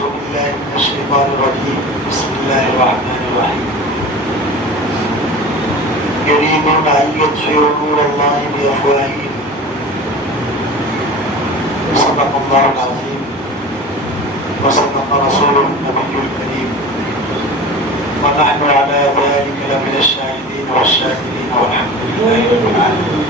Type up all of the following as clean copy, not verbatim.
أعوذ بالله من الشيطان الرجيم بسم الله الرحمن الرحيم يريدون أن يطفئوا نور الله بأفواههم صدق الله العظيم وصدق رسوله النبي الكريم ونحن على ذلك لمن الشاهدين والشاكرين والحمد لله رب العالمين.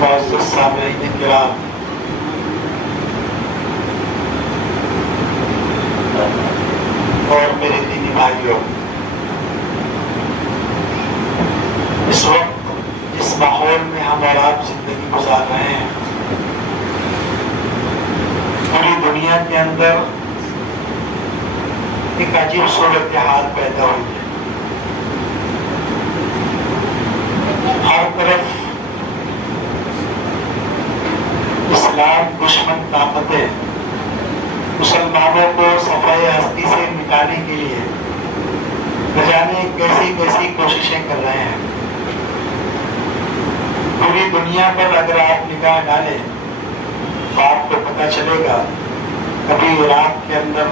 معزز سامعین کرام، اور میرے دینی بھائیوں، اس وقت جس ماحول میں ہم اور آپ زندگی گزار رہے ہیں، پوری دنیا کے اندر ایک عجیب صورتحال پیدا ہوئی ہے. ہر طرف اسلام دشمن طاقتیں مسلمانوں کو صفحۂ ہستی سے مٹانے کے لیے نہ جانے کیسی کیسی کوششیں کر رہے ہیں. پوری دنیا پر اگر آپ نگاہ ڈالیں تو آپ کو پتہ چلے گا، کبھی عراق کے اندر،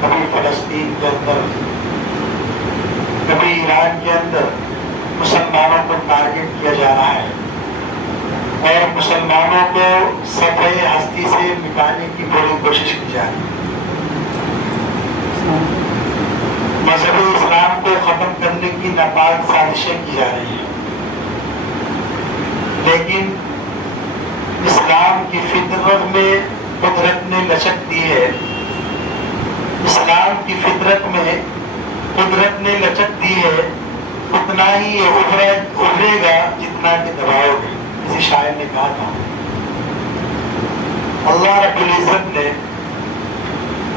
کبھی فلسطین کے اندر، کبھی ایران کے اندر مسلمانوں کو ٹارگٹ کیا جا رہا ہے اور مسلمانوں کو صفحۂ ہستی سے مٹانے کی پوری کوشش کی جا رہی ہے. مذہب اسلام کو ختم کرنے کی ناپاک سازشیں کی جا رہی ہیں. لیکن اسلام کی فطرت میں قدرت نے لچک دی ہے. اسلام کی فطرت میں قدرت نے لچک دی ہے، اتنا ہی یہ ابھرے گا جتنا کہ دباؤ گے. کسی شاعر نے کہا تھا. اللہ رب العزت نے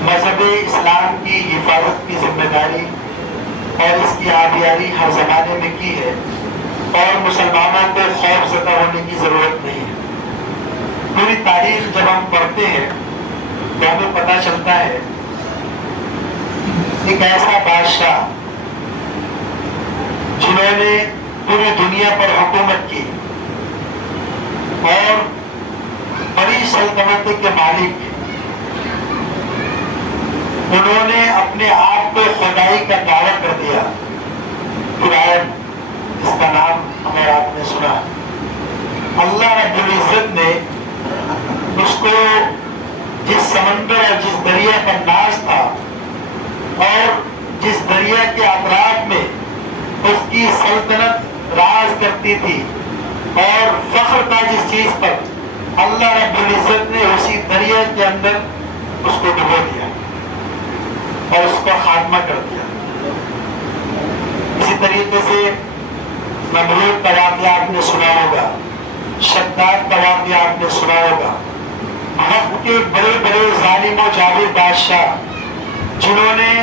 مذہب اسلام کی حفاظت کی ذمہ داری اور اس کی آبیاری ہر زمانے میں کی ہے، اور مسلمانوں کو خوف زدہ ہونے کی ضرورت نہیں ہے. پوری تاریخ جب ہم پڑھتے ہیں تو ہمیں پتہ چلتا ہے ایک ایسا بادشاہ جنہوں نے پوری دنیا پر حکومت کی اور بڑی سلطنت کے مالک، انہوں نے اپنے آپ کو خدائی کا دعویٰ کر دیا. فرعون، اس کا نام ہمیں آپ نے سنا. اللہ رب العزت نے اس کو جس سمندر اور جس دریا پر ناز تھا اور جس دریا کے اطراف میں اس کی سلطنت راز کرتی تھی اور فخر تھا جس چیز پر، اللہ رب العزت نے اسی دریا کے اندر اس کو ڈبو دیا اور اس کا خاتمہ کر دیا. اسی طریقے سے نمرود کا واقعہ آپ نے سنا ہوگا، شداد کا واقعہ آپ نے سنا ہوگا. وقت کے بڑے بڑے ظالم و جابر بادشاہ جنہوں نے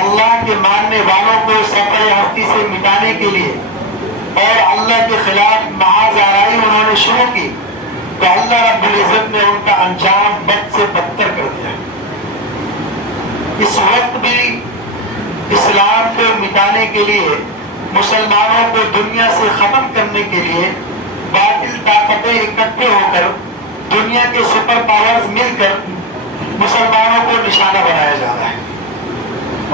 اللہ کے ماننے والوں کو صفحۂ ہستی سے مٹانے کے لیے اور اللہ کے خلاف محاذ آرائی انہوں نے شروع کی، تو اللہ رب العزت نے ان کا انجام بد سے بدتر کر دیا. اس وقت بھی اسلام کو مٹانے کے لیے، مسلمانوں کو دنیا سے ختم کرنے کے لیے باطل طاقتیں اکٹھے ہو کر، دنیا کے سپر پاورز مل کر مسلمانوں کو نشانہ بنایا جا رہا ہے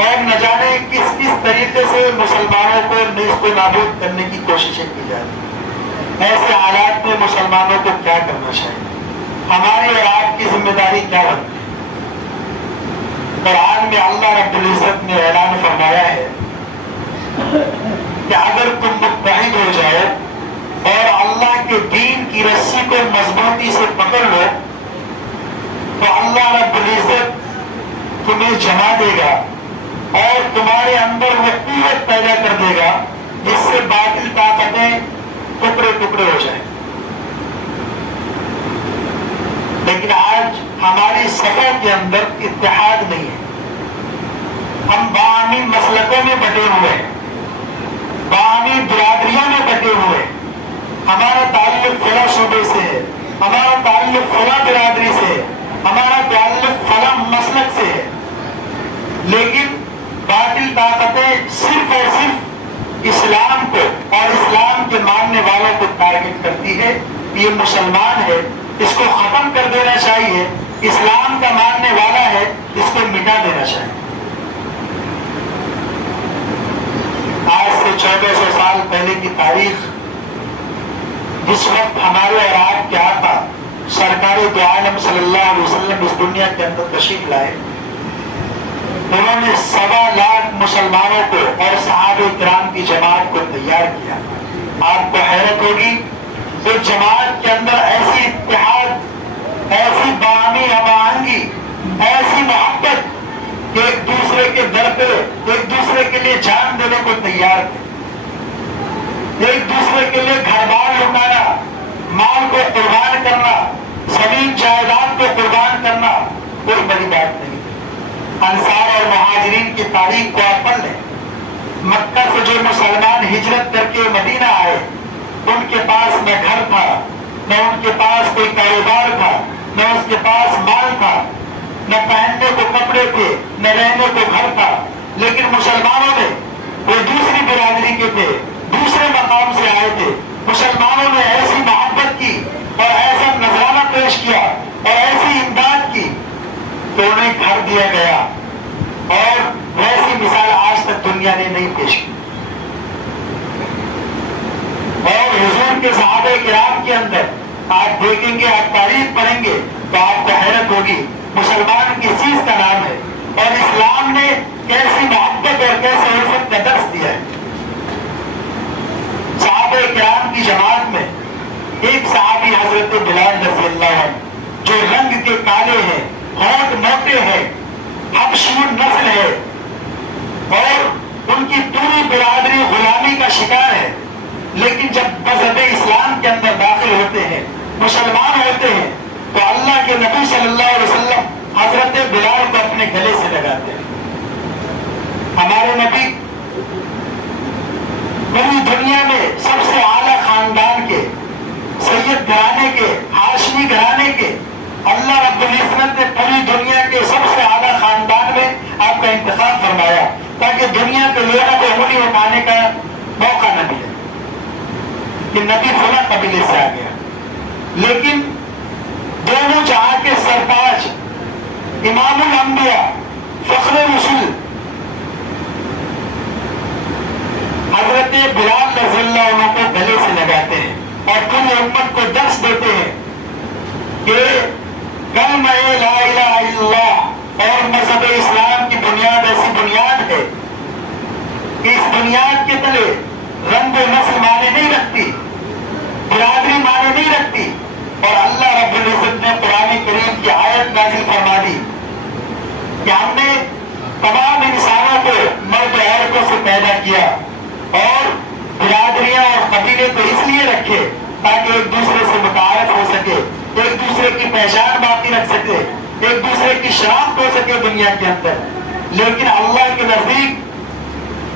اور نہ جانے کس کس طریقے سے مسلمانوں کو نیست و نابود کرنے کی کوششیں کی جا رہی ہیں. ایسے حالات میں مسلمانوں کو کیا کرنا چاہیے؟ ہماری اور آپ کی ذمہ داری کیا بنتی ہے؟ قرآن میں اللہ رب العزت نے اعلان فرمایا ہے کہ اگر تم متحد ہو جاؤ اور اللہ کے دین کی رسی کو مضبوطی سے پکڑ لو تو اللہ رب العزت تمہیں جما دے گا اور تمہارے اندر وہ قوت پیدا کر دے گا جس سے باطل طاقتیں ٹکڑے ٹکڑے ہو جائیں. لیکن آج ہماری صفوں کے اندر اتحاد نہیں ہے. ہم باہمی مسلکوں میں بٹے ہوئے ہیں، باہمی برادریوں میں بٹے ہوئے ہیں. ہمارا تعلق فلاں صوبے سے ہے، ہمارا تعلق فلاں برادری سے ہے، ہمارا تعلق فلاں مسلک سے ہے. لیکن باطل طاقتیں صرف اور صرف اسلام کو اور اسلام کے ماننے والوں کو ٹارگٹ کرتی ہے. یہ مسلمان ہے، اس کو ختم کر دینا چاہیے. اسلام کا ماننے والا ہے، اس کو مٹا دینا چاہیے. آج سے 1400 سال پہلے کی تاریخ، جس وقت ہمارے اور آپ کے آقا سرکار دو عالم صلی اللہ علیہ وسلم اس دنیا کے اندر تشریف لائے، انہوں نے 1.25 لاکھ مسلمانوں کو اور صحابہ کرام کی جماعت کو تیار کیا. آپ کو حیرت ہوگی، اس جماعت کے اندر ایسی اتحاد، ایسی باہمی ہم آہنگی، ایسی محبت کہ ایک دوسرے کے در پہ ایک دوسرے کے لیے جان دینے کو تیار تھے. ایک دوسرے کے لیے گھر بار لٹانا، مال کو قربان کرنا، زمین جائیداد کو قربان کرنا کوئی بڑی بات نہیں. انصار اور مہاجرین کی تاریخ کو آپ پڑھ لیں. مکہ سے جو مسلمان ہجرت کر کے مدینہ آئے، ان کے پاس نہ گھر تھا، نہ ان کے پاس کوئی کاروبار تھا، نہ اس کے پاس مال تھا، نہ پہننے کو کپڑے تھے، نہ رہنے کو گھر تھا. لیکن مسلمانوں نے، وہ دوسری برادری کے تھے، دوسرے مقام سے آئے تھے، مسلمانوں نے ایسی محبت کی اور ایسا نذرانہ پیش کیا اور ایسی امداد کی کہ انہیں گھر دیا گیا. اور ویسی مثال آج تک دنیا نے نہیں پیش کی. اور حضور کے صحابہ کرام کے اندر آپ دیکھیں گے، آپ تاریخ پڑھیں گے تو آپ کو حیرت ہوگی. مسلمان کس چیز کا نام ہے اور اسلام نے کیسی محبت اور کیسے الفت کا درس دیا ہے. صحابہ کرام کی جماعت میں ایک صحابی حضرت بلال رضی اللہ عنہ، جو رنگ کے کالے ہیں، ہونٹ موٹے ہیں، حبشی نسل ہے، اور ان کی پوری برادری غلامی کا شکار ہے. لیکن جب مذہب اسلام کے اندر داخل ہوتے ہیں، مسلمان ہوتے ہیں، تو اللہ کے نبی صلی اللہ علیہ وسلم حضرت بلال کو اپنے گلے سے لگاتے ہیں. ہمارے نبی پوری دنیا میں سب سے اعلیٰ خاندان کے، سید گھرانے کے، ہاشمی گھرانے کے، اللہ رب العزت نے پوری دنیا کے سب سے اعلیٰ خاندان میں آپ کا انتخاب فرمایا تاکہ دنیا کے لوگوں کو انگلی اٹھانے کا موقع نہ ملے کہ نبی فلاں قبیلے سے آ گیا. لیکن دونوں جہاں کے سرتاج، امام الانبیاء، فخر رسول حضرت بلال رضی اللہ عنہ کو گلے سے لگاتے ہیں اور پوری امت کو درس دیتے ہیں کہ کلمہ لا الہ الا اللہ اور مذہب اسلام کی بنیاد ایسی بنیاد ہے کہ اس بنیاد کے تلے رنگ و نسل معنی نہیں رکھتی، برادری معنی نہیں رکھتی. اور اللہ رب العزت نے قرآن کریم کی آیت نازل فرما دی کہ ہم نے تمام انسانوں کو مرد و عورتوں سے پیدا کیا اور برادریاں اور قبیلے کو اس لیے رکھے تاکہ ایک دوسرے سے متعارف ہو سکے، ایک دوسرے کی پہچان باقی رکھ سکے، ایک دوسرے کی شناخت ہو سکے دنیا کے اندر. لیکن اللہ کے نزدیک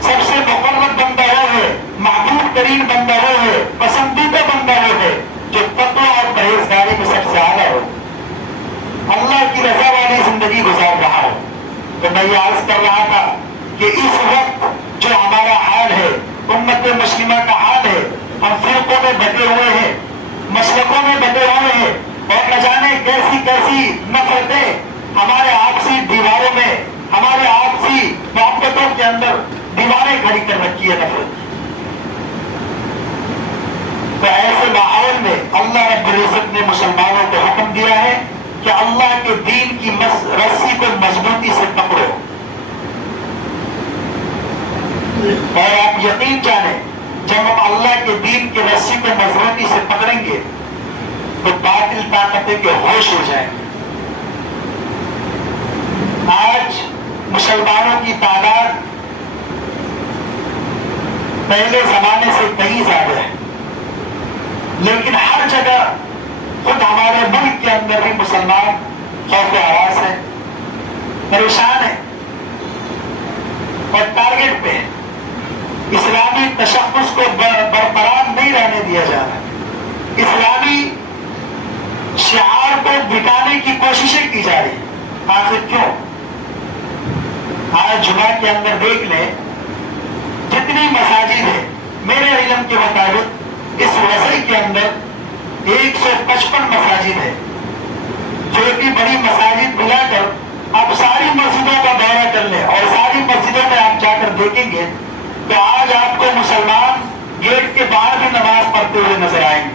سب سے مقرب بندہ وہ ہے، محبوب ترین بندہ وہ ہے، پسندیدہ بندہ وہ ہے جو تقویٰ اور پرہیزگاری میں سب سے اعلیٰ ہو، اللہ کی رضا والی زندگی گزار رہا ہو. تو میں یہ عرض کر رہا تھا کہ اس وقت جو ہمارا حال ہے، امت مسلمہ کا حال ہے، ہم فرقوں میں بٹے ہوئے ہیں، مسلکوں میں بٹے ہوئے ہیں، اور نہ جانے کیسی کیسی نفرتیں ہمارے آپسی دیواروں میں، ہمارے آپسی محبتوں کے اندر دیواریں کھڑی کر رکھی ہے نفرت. تو ایسے ماحول میں اللہ رب العزت نے مسلمانوں کو حکم دیا ہے کہ اللہ کے دین کی رسی کو مضبوطی سے پکڑو. اور آپ یقین جانیں، جب ہم اللہ کے دین کی رسی کو مضبوطی سے پکڑیں گے تو باطل طاقتیں کے ہوش ہو جائیں گے. آج مسلمانوں کی تعداد پہلے زمانے سے کئی زیادہ ہے، لیکن ہر جگہ خود ہمارے ملک کے اندر بھی مسلمان خوف و ہراس ہیں، پریشان ہیں اور ٹارگٹ پہ ہیں. اسلامی تشخص کو برقرار نہیں رہنے دیا جا رہا. اسلامی شعار کو بٹانے کی کوششیں کی جا رہی ہیں. آخر کیوں؟ آج جمعہ کے اندر دیکھ لیں جتنی مساجد ہے میرے علم کے مطابق اس وسیع کے اندر 155 مساجد ہے. چھوٹی بڑی مساجد ملا کر آپ ساری مسجدوں کا دورہ کر لیں اور ساری مسجدوں میں آپ جا کر دیکھیں گے کہ آج آپ کو مسلمان گیٹ کے باہر بھی نماز پڑھتے ہوئے نظر آئیں گے.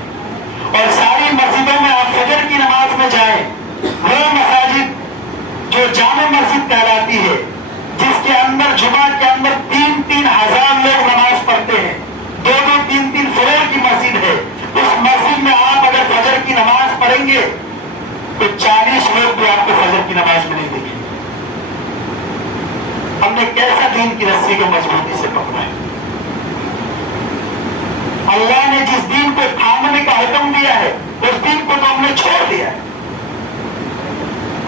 اور ساری مسجدوں میں آپ فجر کی نماز میں جائیں, وہ مساجد جو جامع مسجد کہلاتی ہے جس کے اندر جمعہ کے اندر 3-3 ہزار لوگ نماز پڑھتے ہیں, 2-2 3-3 فلور کی مسجد ہے, اس مسجد میں آپ اگر فجر کی نماز پڑھیں گے تو 40 لوگ بھی آپ کو فجر کی نماز میں نہیں دیکھیں گے. ہم نے کیسا دین کی رسی کو مضبوطی سے پکڑا ہے. اللہ نے جس دین کو تھامنے کا حکم دیا ہے اس دین کو تو ہم نے چھوڑ دیا ہے.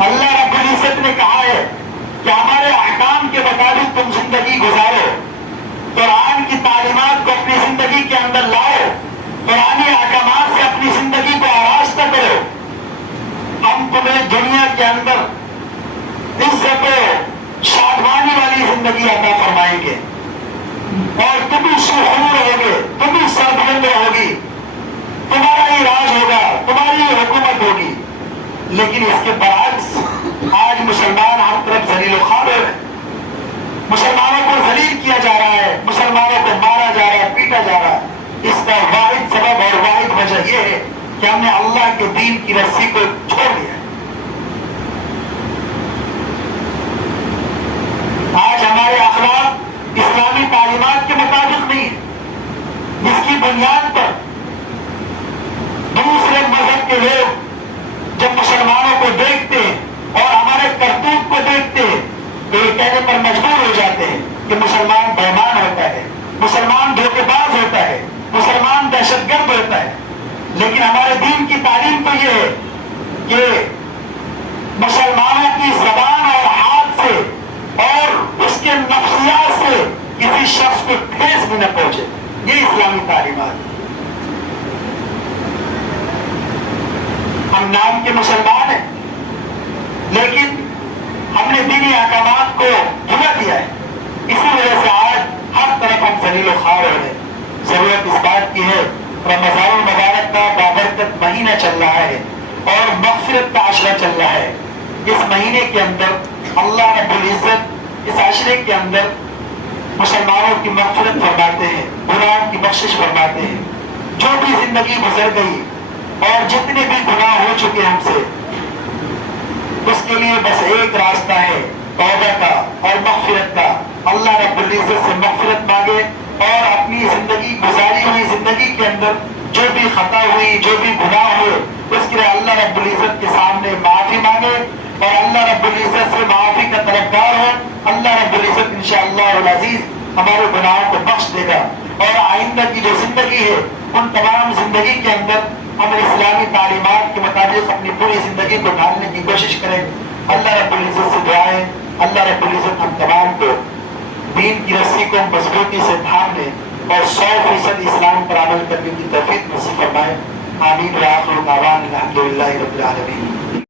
اللہ رب العزت نے کہا ہے کہ ہمارے احکام کے مطابق تم زندگی گزارو, قرآن کی تعلیمات کو اپنی زندگی کے اندر لاؤ, قرآنی احکامات سے اپنی زندگی کو آراستہ کرو. ہم تمہیں دنیا کے اندر عزت و شادمانی والی زندگی عطا فرمائیں گے اور تم ہی سرخرو رہو گے, تم ہی سربلند ہوگی, تمہارا ہی راج ہوگا, تمہاری ہی حکومت ہوگی. لیکن اس کے برعکس آج مسلمان ہر طرف ذلیل و خوار ہو رہے ہیں. مسلمانوں کو ذلیل کیا جا رہا ہے, مسلمانوں کو مارا جا رہا ہے, پیٹا جا رہا ہے. اس کا واحد سبب اور واحد وجہ یہ ہے کہ ہم نے اللہ کے دین کی رسی کو چھوڑ دیا ہے. آج ہمارے اخلاق اسلامی تعلیمات کے مطابق نہیں ہے, جس کی بنیاد پر دوسرے مذہب کے لوگ جب مسلمانوں کو دیکھتے اور ہمارے کرتوت کو دیکھتے تو یہ کہنے پر مجبور ہو جاتے ہیں کہ مسلمان بےمان ہوتا ہے, مسلمان دھوکے باز ہوتا ہے, مسلمان دہشت گرد ہوتا ہے. لیکن ہمارے دین کی تعلیم تو یہ ہے کہ مسلمانوں کی زبان اور ہاتھ سے اور اس کے نفسیات سے کسی شخص کو ٹھیس بھی نہ پہنچے. یہ اسلامی تعلیمات ہے. ہم نام کے مسلمان ہیں لیکن ہم نے دینی احکامات کو بھلا دیا ہے. اسی وجہ سے آج ہر طرف ہم ذلیل و خوار ہو رہے ہیں. ضرورت اس بات کی ہے, رمضان المبارک کا بابرکت مہینہ چل رہا ہے اور مغفرت کا عشرہ چل رہا ہے. اس مہینے کے اندر اللہ رب العزت اس عشرے کے اندر مسلمانوں کی مغفرت فرماتے ہیں, گناہوں کی بخشش فرماتے ہیں. جو بھی زندگی گزر گئی اور جتنے بھی گناہ ہو چکے ہم سے, اس کے لیے بس ایک راستہ ہے, توبہ کا اور مغفرت کا. اللہ رب العزت سے مغفرت مانگے اور اپنی زندگی گزاری ہوئی زندگی کے اندر جو بھی خطا ہوئی, جو بھی گناہ ہوئے, اس کے لیے اللہ رب العزت کے سامنے معافی مانگے اور اللہ رب العزت سے معافی کا طلبگار ہو. اللہ رب العزت انشاءاللہ العزیز ہمارے گناہوں کو بخش دے گا اور آئندہ کی جو زندگی ہے ان تمام زندگی کے اندر ہم اسلامی تعلیمات کے مطابق اپنی پوری زندگی کو ڈھالنے کی کوشش کریں. اللہ رب العزت سے دعائیں, اللہ رب العزت ہم تمام کو دین کی رسی کو مضبوطی سے تھام لیں اور 100% اسلام پر عمل کرنے کی توفیق نصیب فرمائے. آمین. وآخر دعوانا الحمدللہ رب العالمین.